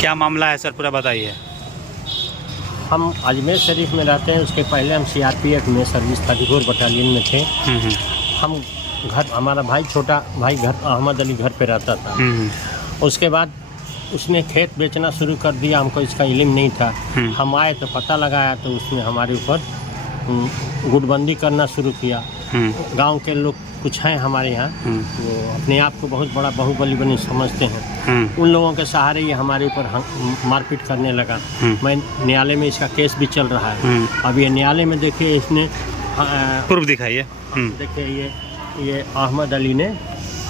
क्या मामला है सर, पूरा बताइए। हम अजमेर शरीफ में रहते हैं। उसके पहले हम CRPF में सर्विस 34 बटालियन में थे। हम घर, हमारा भाई, छोटा भाई घर अहमद अली घर पे रहता था। उसके बाद उसने खेत बेचना शुरू कर दिया। हमको इसका इल्म नहीं था। हम आए तो पता लगाया तो उसने हमारे ऊपर गुटबंदी करना शुरू किया। गांव के लोग कुछ हैं हमारे यहाँ, वो अपने आप को बहुत बड़ा बाहुबली बनी समझते हैं। उन लोगों के सहारे ये हमारे ऊपर मारपीट करने लगा। मैं न्यायालय में इसका केस भी चल रहा है। अब ये न्यायालय में देखिए, इसने प्रूफ दिखाइए। देखिए ये अहमद अली ने,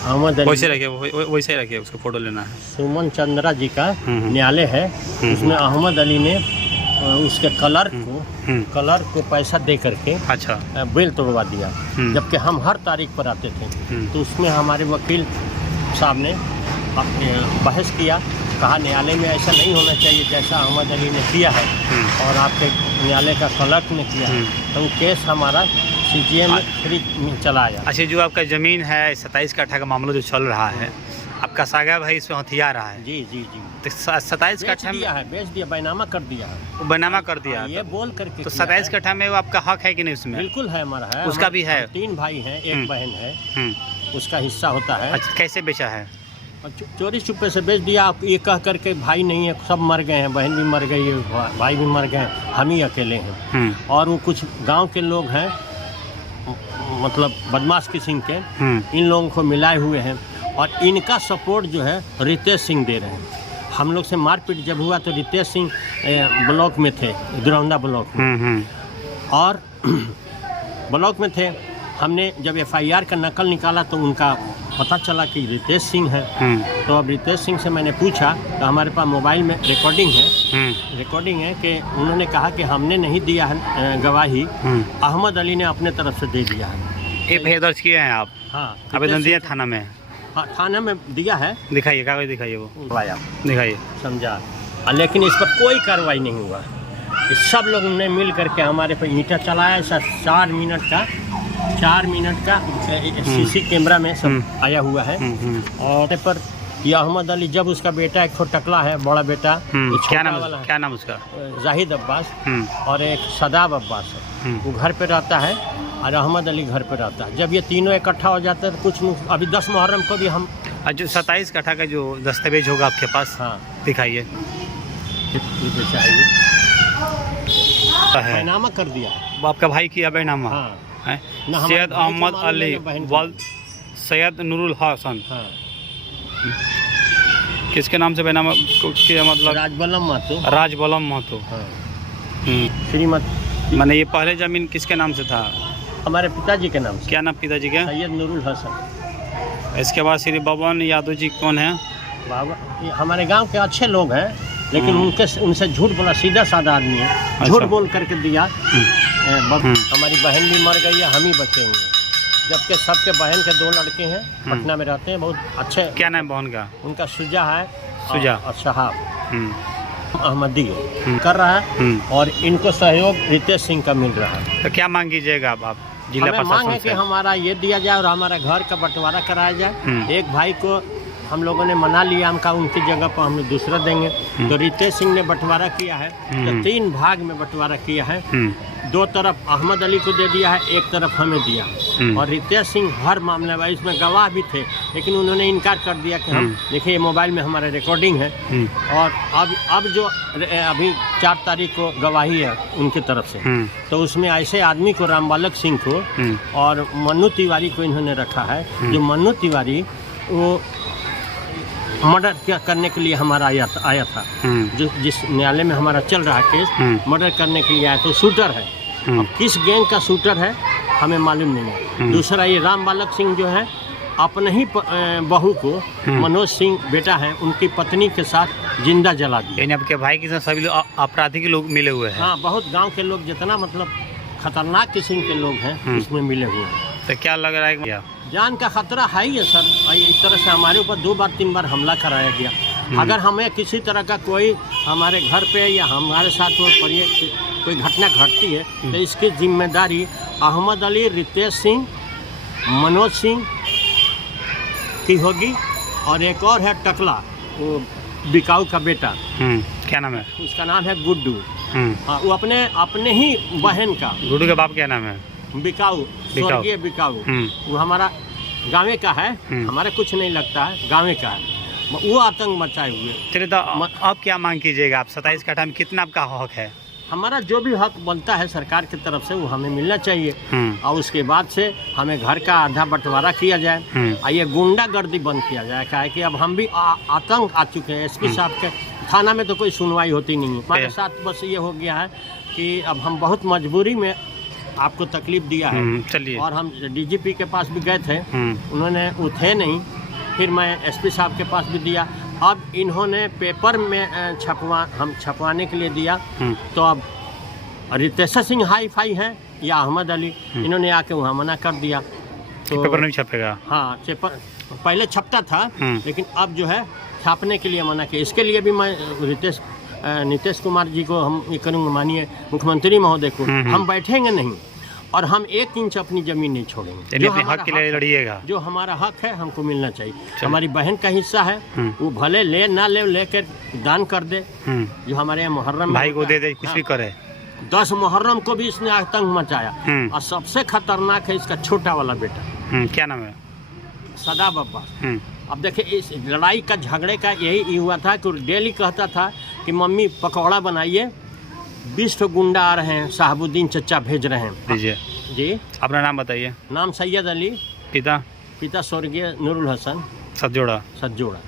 वैसे रखिए, उसका फोटो लेना है। सुमन चंद्रा जी का न्यायालय है। उसमें अहमद अली ने उसके क्लर्क को पैसा दे करके अच्छा बेल तोड़वा दिया, जबकि हम हर तारीख पर आते थे। तो उसमें हमारे वकील साहब ने बहस किया, कहा न्यायालय में ऐसा नहीं होना चाहिए जैसा अहमद अली ने किया है और आपके न्यायालय का क्लर्क ने किया है। तो केस हमारा CGM में चला आया। अच्छा, जो आपका ज़मीन है 27 कट्ठा का मामला जो चल रहा है, आपका सागा भाई इसमें हथियार रहा है। जी। तो 27 कट्ठा में बेच दिया, बैनामा कर दिया है। वो बैनामा कर दिया ये बोल करके। तो 27 कट्ठा में वो आपका हक है कि नहीं उसमें? बिल्कुल है, हमारा है। उसका भी है। 3 भाई हैं, 1 बहन है, उसका हिस्सा होता है। अच्छा, कैसे बेचा है? चोरी छुपे से बेच दिया। आप ये कह करके भाई नहीं है, सब मर गए हैं, बहन भी मर गई है, भाई भी मर गए, हम ही अकेले हैं। और वो कुछ गांव के लोग हैं, मतलब बदमाश किस्म के, इन लोगों को मिलाए हुए हैं और इनका सपोर्ट जो है रितेश सिंह दे रहे हैं। हम लोग से मारपीट जब हुआ तो रितेश सिंह ब्लॉक में थे, दुरौंदा ब्लॉक में, और ब्लॉक में थे। हमने जब FIR का नकल निकाला तो उनका पता चला कि रितेश सिंह है। तो अब रितेश सिंह से मैंने पूछा तो हमारे पास मोबाइल में रिकॉर्डिंग है कि उन्होंने कहा कि हमने नहीं दिया है गवाही, अहमद अली ने अपने तरफ से दे दिया है। ये दर्ज किए हैं आप? हाँ, आवेदन दिया थाना में? हाँ, थाना में दिया है। दिखाइए कागज, दिखाइए वो दिखाइए। समझा, लेकिन इस पर कोई कार्रवाई नहीं हुआ। सब लोग ने मिल करके हमारे पर ईंटा चलाया। ऐसा 4 मिनट का CC कैमरा में सब आया हुआ है। और पर ये अहमद अली, जब उसका बेटा एक टकला है, बड़ा बेटा, क्या नाम उसका? जाहिद अब्बास, और एक सदाब अब्बास है, वो घर पे रहता है और अहमद अली घर पे रहता है। जब ये तीनों इकट्ठा हो जाते हैं कुछ अभी 10 मुहर्रम को भी हम जो 27 कट्ठा का जो दस्तावेज होगा आपके पास, हाँ दिखाइए। बैनामा कर दिया आपका भाई किया बैनामा? हाँ। सैयद अहमद अली वल सैयद नूरुल हसन, किसके नाम से बैनामा किया? मतलब राजबलम महतो। श्रीमती, मैंने ये पहले जमीन किसके नाम से था? हमारे पिताजी के नाम से। क्या नाम पिताजी के? सैयद नूरुल हसन। इसके बाद श्री बबन यादव जी कौन है? बाबा, हमारे गांव के अच्छे लोग हैं, लेकिन उनसे झूठ बोला, सीधा साधा आदमी है। अच्छा। झूठ बोल करके दिया। हमारी बहन भी मर गई है, हम ही बचे हुए हैं, जबकि सबके बहन के 2 लड़के हैं, पटना में रहते हैं, बहुत अच्छे। क्या नाम बहन का? उनका सुजा है, और शहाब अहमदी कर रहा है। और इनको सहयोग रितेश सिंह का मिल रहा है। तो क्या मांग कीजिएगा आप जिला प्रशासन मांग है कि हमारा ये दिया जाए और हमारा घर का बंटवारा कराया जाए। एक भाई को हम लोगों ने मना लिया, हम कहा उनकी जगह पर हम दूसरा देंगे। तो रितेश सिंह ने बंटवारा किया है, तो 3 भाग में बंटवारा किया है। 2 तरफ अहमद अली को दे दिया है, 1 तरफ हमें दिया। और रितेश सिंह हर मामले में, इसमें गवाह भी थे, लेकिन उन्होंने इनकार कर दिया कि हम देखिए मोबाइल में हमारा रिकॉर्डिंग है। और अब जो अभी 4 तारीख को गवाही है उनकी तरफ से, तो उसमें ऐसे आदमी को, रामबालक सिंह को और मन्नू तिवारी को इन्होंने रखा है। जो मन्नू तिवारी वो मर्डर करने के लिए हमारा आया था, जो जिस न्यायालय में हमारा चल रहा केस, मर्डर करने के लिए आया। तो शूटर है, अब किस गैंग का शूटर है हमें मालूम नहीं है। दूसरा ये रामबालक सिंह जो है, अपने ही बहू को, मनोज सिंह बेटा है, उनकी पत्नी के साथ जिंदा जला दिया। यानी आपके भाई के साथ सभी लोग आपराधिक लोग मिले हुए हैं? हाँ, बहुत गाँव के लोग, जितना मतलब खतरनाक किस्म के लोग हैं उसमें मिले हुए हैं। तो क्या लग रहा है? जान का खतरा है ही है सर। इस तरह से हमारे ऊपर 2 बार 3 बार हमला कराया गया। अगर हमें किसी तरह का कोई हमारे घर पे या हमारे साथ कोई घटना घटती है तो इसकी जिम्मेदारी अहमद अली, रितेश सिंह, मनोज सिंह की होगी। और एक और है टकला, वो बिकाऊ का बेटा, क्या नाम है? उसका नाम है गुड्डू। हम्म, हाँ, वो अपने ही बहन का, गुड्डू के बाप क्या नाम है? बिकाऊ, स्वर्गीय बिकाऊ, वो हमारा गाँव का है, हमारा कुछ नहीं लगता है, गाँव का है, वो आतंक मचाए हुए। चलिए, तो अब क्या मांग कीजिएगा आप? 27 कट्ठा में कितना आपका हक है? हमारा जो भी हक बनता है सरकार की तरफ से वो हमें मिलना चाहिए, और उसके बाद से हमें घर का आधा बंटवारा किया जाए और ये गुंडागर्दी बंद किया जाए। क्या है कि अब हम भी आतंक आ चुके हैं। एसपी साहब के थाना में तो कोई सुनवाई होती नहीं है। हमारे साथ बस ये हो गया है कि अब हम बहुत मजबूरी में आपको तकलीफ दिया है। चलिए, और हम डीजीपी के पास भी गए थे, उन्होंने वो थे नहीं, फिर मैं एसपी साहब के पास भी दिया। अब इन्होंने पेपर में छपवाने के लिए दिया, तो अब रितेश सिंह हाई फाई हैं या अहमद अली, इन्होंने आके वहाँ मना कर दिया। तो पेपर नहीं छपेगा? हाँ, पेपर पहले छपता था, लेकिन अब जो है छापने के लिए मना किया। इसके लिए भी मैं नीतीश कुमार जी को हम ये करूँगा, मानिए मुख्यमंत्री महोदय को, हम बैठेंगे नहीं और हम 1 इंच अपनी ज़मीन नहीं छोड़ेंगे। जो हक के लिए लड़िएगा। जो हमारा हक है हमको मिलना चाहिए। हमारी बहन का हिस्सा है, वो भले ले ना ले, लेकर दान कर दे। जो हमारे यहाँ मुहर्रम भाई को दे दे, कुछ भी करे। 10 मुहर्रम को भी इसने आतंक मचाया। और सबसे खतरनाक है इसका छोटा वाला बेटा। क्या नाम है? सदा बब्बा। अब देखिए, इस लड़ाई का झगड़े का यही हुआ था कि डेली कहता था कि मम्मी पकौड़ा बनाइए, 20 गुंडा आ रहे हैं, साहबुद्दीन चचा भेज रहे हैं। दीजिए जी, अपना नाम बताइए। नाम सैयद अली, पिता स्वर्गीय नूरुल हसन सतजोड़ा। सतजोड़ा।